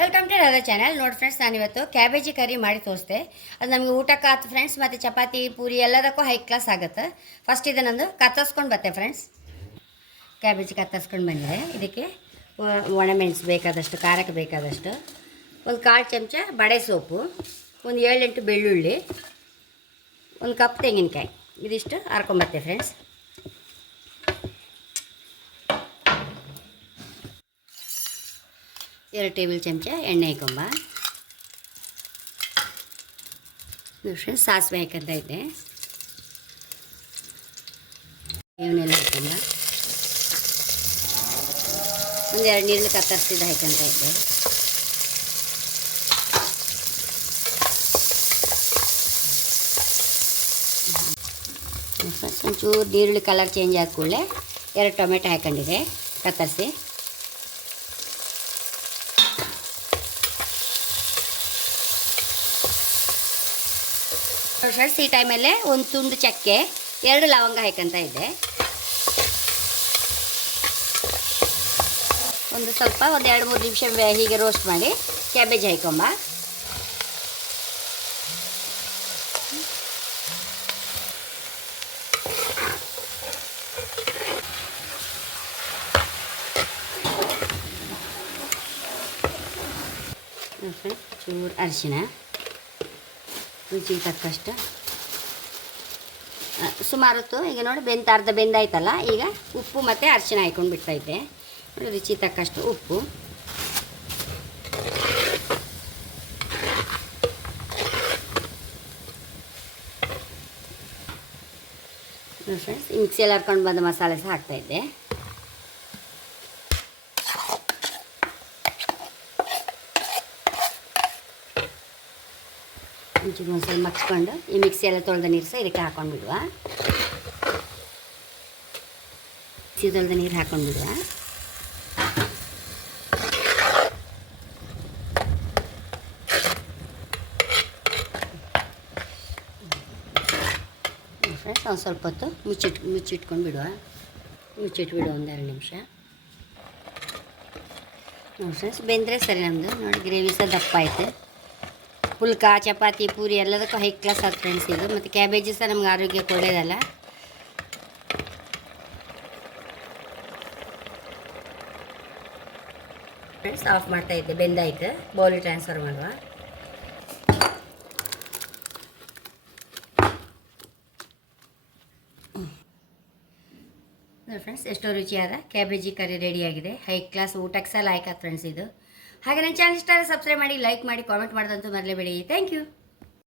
Welcome to Radha channel. ನೋಡಿ friends, ನಾನಿವತ್ತು cabbage curry ಮಾಡಿ ತೋರಿಸ್ದೆ. ಅದು ನಮಗೆ ಊಟಕ್ಕೆ ಆಯ್ತು ಫ್ರೆಂಡ್ಸ್, ಮತ್ತು ಚಪಾತಿ ಪೂರಿ ಎಲ್ಲದಕ್ಕೂ ಹೈ ಕ್ಲಾಸ್ ಆಗುತ್ತೆ. ಫಸ್ಟ್ ಇದನ್ನೊಂದು ಕತ್ತರಿಸ್ಕೊಂಡು ಬತ್ತೆ ಫ್ರೆಂಡ್ಸ್. ಕ್ಯಾಬೇಜಿ ಕತ್ತರಿಸ್ಕೊಂಡು ಬಂದಿದೆ. ಇದಕ್ಕೆ ಒಣಮೆಣಸು ಬೇಕಾದಷ್ಟು, ಖಾರಕ್ಕೆ ಬೇಕಾದಷ್ಟು, ಒಂದು 1/4 ಚಮಚ ಬಡೆ ಸೊಪ್ಪು, ಒಂದು 7-8 ಬೆಳ್ಳುಳ್ಳಿ, ಒಂದು ಕಪ್ ತೆಂಗಿನಕಾಯಿ, ಇದಿಷ್ಟು ಹರ್ಕೊಂಬತ್ತೆ ಫ್ರೆಂಡ್ಸ್. ಎರಡು ಟೇಬಲ್ ಚಮಚ ಎಣ್ಣೆ ಹಾಕೊಂಬ. ಫ್ರೆಂಡ್ಸ್, ಸಾಸಿವೆ ಹಾಕಂತ ಇದ್ದೆ. ಇವನ್ನೆಲ್ಲ ಹಾಕೊಂಬ. ಒಂದೆರಡು ನೀರಲ್ಲಿ ಕತ್ತರಿಸಿದ ಹಾಕಂತ ಇದ್ದೆ. ಫ್ರೆಂಡ್ಸ್, ಒಂಚೂರು ಈರುಳ್ಳಿ ಕಲರ್ ಚೇಂಜ್ ಆದ ಕೂಡಲೇ 2 ಟೊಮೆಟೊ ಹಾಕೊಂಡಿದೆ ಕತ್ತರಿಸಿ. ಫ್ರೆಂಡ್ಸ್, ಈ ಟೈಮಲ್ಲೇ ಒಂದು ತುಂಡು ಚಕ್ಕೆ, 2 ಲವಂಗ ಹಾಕಂತ ಇದ್ದೆ. ಒಂದು 2-3 ನಿಮಿಷ ಹೀಗೆ ರೋಸ್ಟ್ ಮಾಡಿ ಕ್ಯಾಬೇಜ್ ಹಾಕೊಂಬ. ಚೂರು ಅರಿಶಿನ, ರುಚಿಗೆ ತಕ್ಕಷ್ಟು. ಸುಮಾರತ್ತು ಈಗ ನೋಡಿ ಅರ್ಧ ಬೆಂದಾಯ್ತಲ್ಲ. ಈಗ ಉಪ್ಪು ಮತ್ತು ಅರಿಶಿನ ಹಾಕ್ಕೊಂಡು ಬಿಡ್ತಾಯಿದ್ದೆ. ರುಚಿ ತಕ್ಕಷ್ಟು ಉಪ್ಪು. ಫ್ರೆಂಡ್ಸ್, ಮಿಕ್ಸಿಯಲ್ಲಿ ಹರ್ಕೊಂಡು ಬಂದ ಮಸಾಲೆ ಸಹ ಹಾಕ್ತಾಯಿದ್ದೆ. ಒಂಚೂರು ಒಂದ್ಸಲ ಮಗ್ಸ್ಕೊಂಡು ಈ ಮಿಕ್ಸಿ ಎಲ್ಲ ತೊಳೆದ ನೀರು ಸಹ ಇದಕ್ಕೆ ಹಾಕೊಂಡು ಬಿಡುವ. ಮಿಕ್ಸಿ ತೊಳೆದ ನೀರು ಹಾಕೊಂಡು ಬಿಡುವ. ಫ್ರೆಂಡ್ಸ್, ಒಂದು ಸ್ವಲ್ಪ ಹೊತ್ತು ಮುಚ್ಚಿಟ್ಕೊಂಡು ಬಿಡುವ. ಮುಚ್ಚಿಟ್ಬಿಡುವ 1-2 ನಿಮಿಷ. ನೋಡಿ ಫ್ರೆಂಡ್ಸ್, ಬೆಂದರೆ ಸರಿ. ನಮ್ಮದು ನೋಡಿ ಗ್ರೇವಿ ಸಹ ದಪ್ಪ ಆಯ್ತು. ಪುಲ್ಕ, ಚಪಾತಿ, ಪೂರಿ ಎಲ್ಲದಕ್ಕೂ ಹೈ ಕ್ಲಾಸ್ ಆದ ಫ್ರೆಂಡ್ಸ್ ಇದು. ಮತ್ತು ಕ್ಯಾಬೇಜ್ ಸಹ ನಮ್ಗೆ ಆರೋಗ್ಯಕ್ಕೆ ಒಳ್ಳೆಯದಲ್ಲ. ಫ್ರೆಂಡ್ಸ್, ಆಫ್ ಮಾಡ್ತಾ ಇದ್ದೆ. ಬೆಂದಾಯ್ತು. ಬೌಲಿಗೆ ಟ್ರಾನ್ಸ್ಫರ್ ಮಾಡುವ. ನೋಡಿ ಫ್ರೆಂಡ್ಸ್, ಎಷ್ಟೋ ರುಚಿಯಾದ ಕ್ಯಾಬೇಜಿ ಕರಿ ರೆಡಿಯಾಗಿದೆ. ಹೈ ಕ್ಲಾಸ್ ಊಟಕ್ಕೆ ಸಹ ಲಾಯ್ಕ್ ಆದ ಫ್ರೆಂಡ್ಸ್ ಇದು. ಹಾಗೆ ನನ್ನ ಚಾನಲ್ ಇಷ್ಟ ಆದರೆ ಸಬ್ಸ್ಕ್ರೈಬ್ ಮಾಡಿ, ಲೈಕ್ ಮಾಡಿ, ಕಾಮೆಂಟ್ ಮಾಡೋದಂತೂ ಮರಲೇಬೇಡಿ. Thank you.